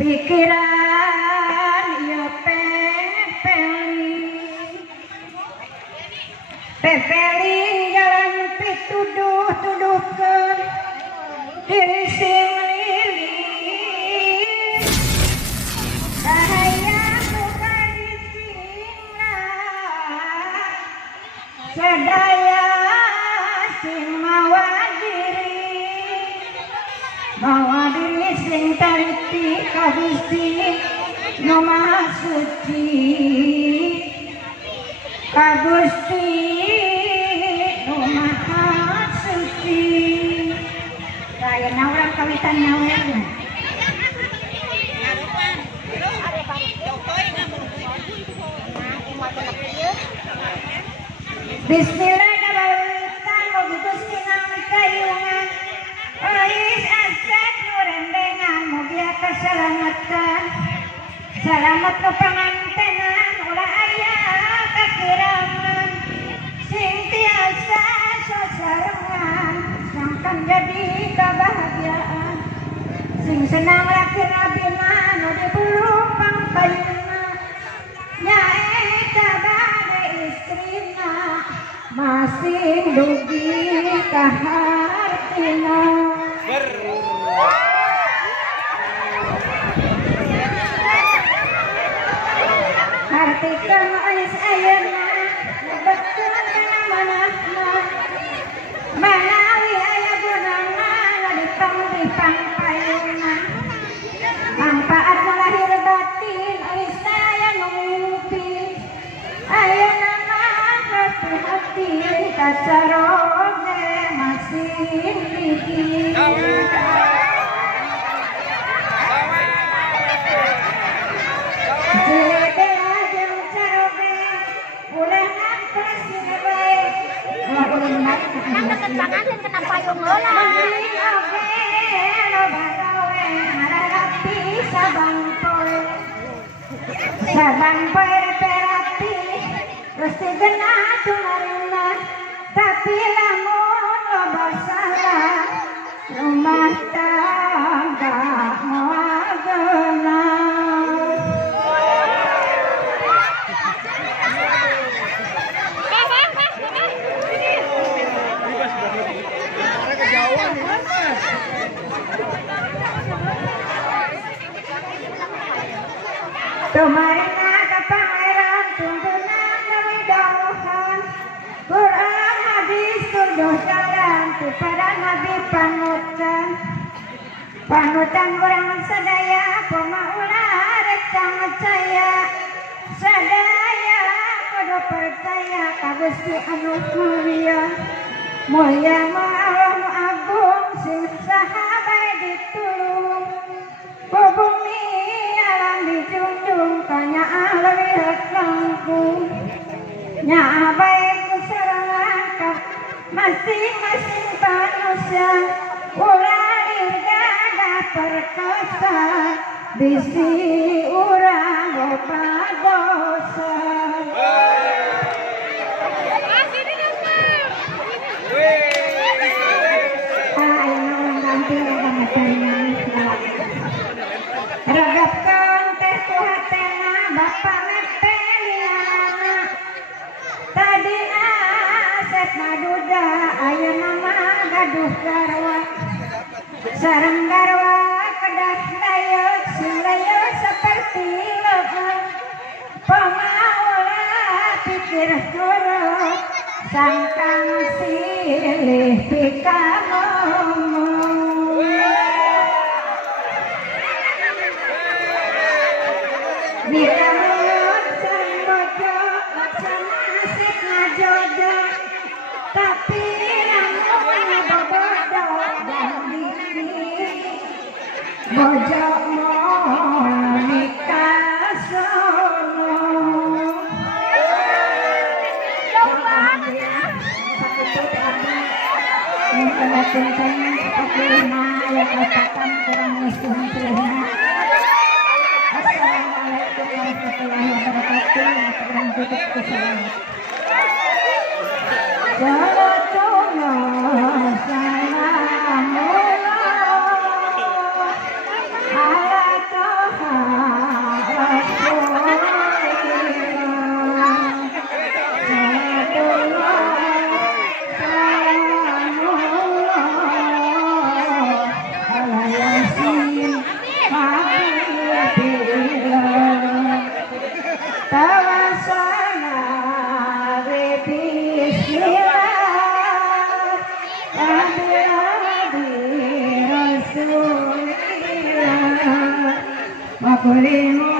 pikiran ya pepeling jalan pituduh-tuduhkeun diri sing lilin cahaya muka disingna sadaya sing mawa diri sing tariti ka Gusti nu Maha Suci ka Gusti nu Maha Suci. Ayeuna urang kawitan nyawer. Bismillahirrahmanirrahim. Gusti nang kayungan Ais asad nurendengan mugia keselamatkan selamat ke pengantenan ulah ayah kekirangan sing tiasa sasarengan sangkan jadi kebahagiaan sing senang laki rabina nu dibulung pangpayuna nyaeta bade istrina masih dugi kahartina. Artikan ais ayeuna betul kana manahna manawi aya gunana dipang payuna manfaat lahir batin ais aya nu mimpi ayeuna mah hati kacaroge masih mikir. Panganten kena payung lola. Sabang poe terapi Gusti genah cumarina tapi lamun loba salah rumah tangga moal genah. Tumarina ka pangeran tuntunan dari dawuhan Quran hadis tunduh jalan ti para nabi panutan urang sadaya pamaula rek percaya sadaya kudu percaya ka Gusti anu mulia mulia Allah nu agung sing saha bae ditulung bumi alam dijunjung kanya leuwih langkung nya bae kusarangan masing-masing manusia ulah dirgada perkosa bisi urang loba dosa. Regapkeun teh ku hatena bapa meteliana tadina aset maduda ayeuna mah gaduh garwa sareng garwa kedah dayeuh sing dayeuh saperti leuweung pamaula pikir surut sangkang silih pikamomong. Dikalut sareng bojo maksana asik ngajojo tapi lamun bobodo dan diri bojo mau nikah sono. Cinta aku mah ya katakan kurang istimewa. Assalamualaikum warahmatullahi wabarakatuh. Kurang tutup kesalahan. Salatullah salamullah ala Paulino